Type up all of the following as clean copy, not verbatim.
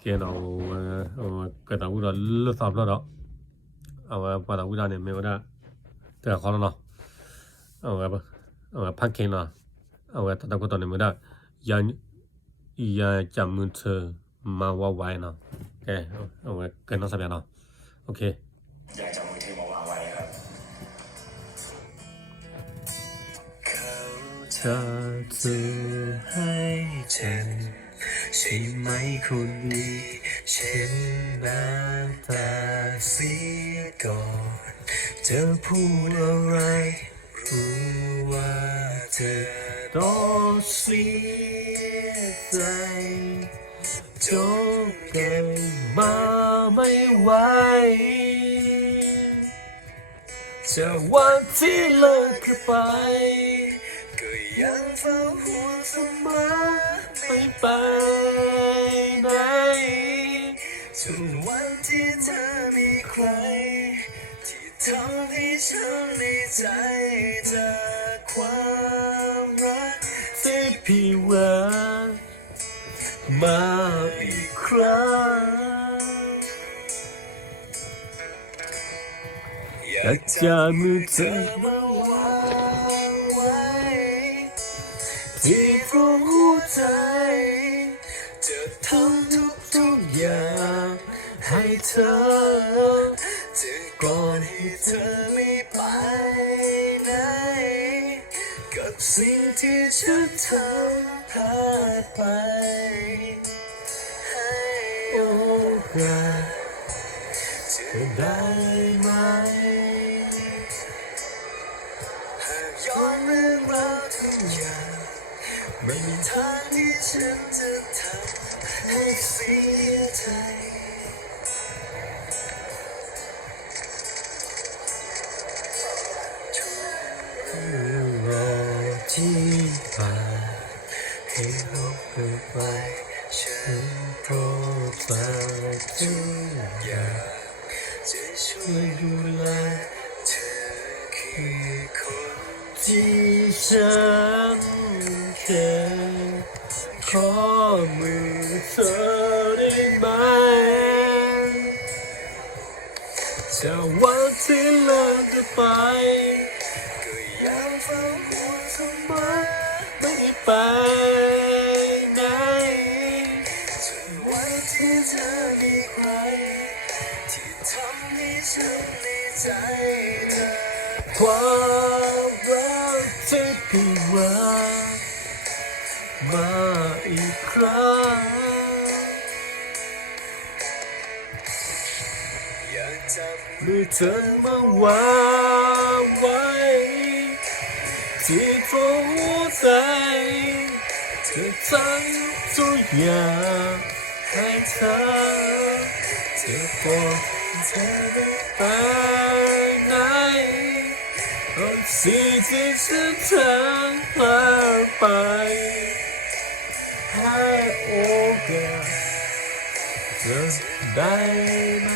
เกี่ยนก็ต้องพูดลุสอบแล้วเนาะพอต้องพูดเนี่ยไม่ว่าแต่ขอแล้วเนาะพังเคนเนาะต้องพูดตอนนี้ไม่ได้ยังจำมือเธอมาว่าไว้เนาะแกเกินต้องสับยาเนาะโอเคอยากจำมือเธอมาวางไว้ครับเขาจะให้ฉันใช่ไหมคุณดีเช่นหน้าตาเสียก่อนจะพูดอะไรรู้ว่าเธอต้องเสียใจจบกันมาไม่ไหวจากวันที่เลิกกันไปก็ยังเฝ้าห่วงเสมอไม่ไปไหนจนวันที่เธอมีใครที่ทำให้ฉันในใจจากความรักที่พี่ว่ามาอีกครั้งอยากจะมือเธอมาวางไว้ที่ตรงหัวใจจะทำทุกอย่างให้เธอจะก่อนให้เธอไม่ไปไหนกับสิ่งที่ฉันทำพลาดไปให้โอกาสจะได้ไหมหากย้อนเรื่องราวทุกอย่างไม่มีทางที่ฉันจะทำให้เสียใจทุกเรื่องราวที่ผ่านให้ลบไปฉันโปรดฝากทุกอย่างจะช่วยดูแลเธอคือคนที่ฉันแค่ขอมือเธอได้ไหมจากวันที่เลิกกันไปก็ยังเฝ้าห่วงเสมอไม่ไปไหนจนวันที่เธอมีใครที่ทำให้ฉันในใจเธอความรักที่พี่ว่ามาอีกครั้งอยากจับมือเธอมาวางไว้ที่ตรงหัวใจจะทำทุกอย่างให้เธอจะบอกเธอได้ไปไหนสิ่งที่ฉันทำพลาดไปให้โอกาสจะได้ไหม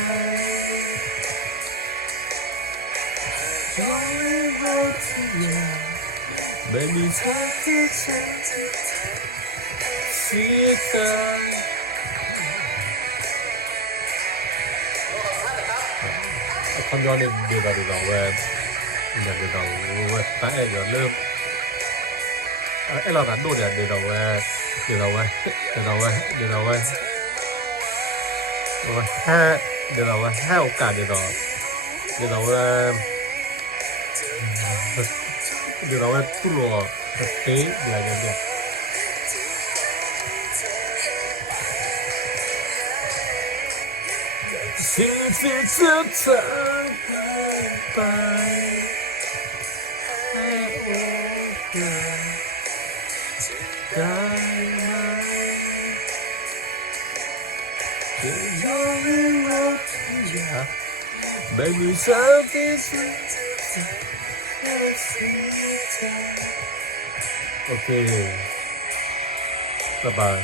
ย้อนเรื่องราวทุกอย่างไม่มีทางที่ฉันจะทำให้เสียใจคำย้อนเนี่ยเดี๋ยวเราแวบเดี๋ยวเราแวบแต่เดี๋ยวเริ่มเรากันดูเดี๋ยวเราแวบแค่เดี๋ยวเราให้โอกาสเดี๋ยวเราตู้รอสเต็กเดี๋ยวสิ่งที่เธอทำไปให้โอกาสได้ไหมจะยอมให้เราทุกอย่างไม่มีทางที่ฉันจะทำให้เสียใจโอเคสบาย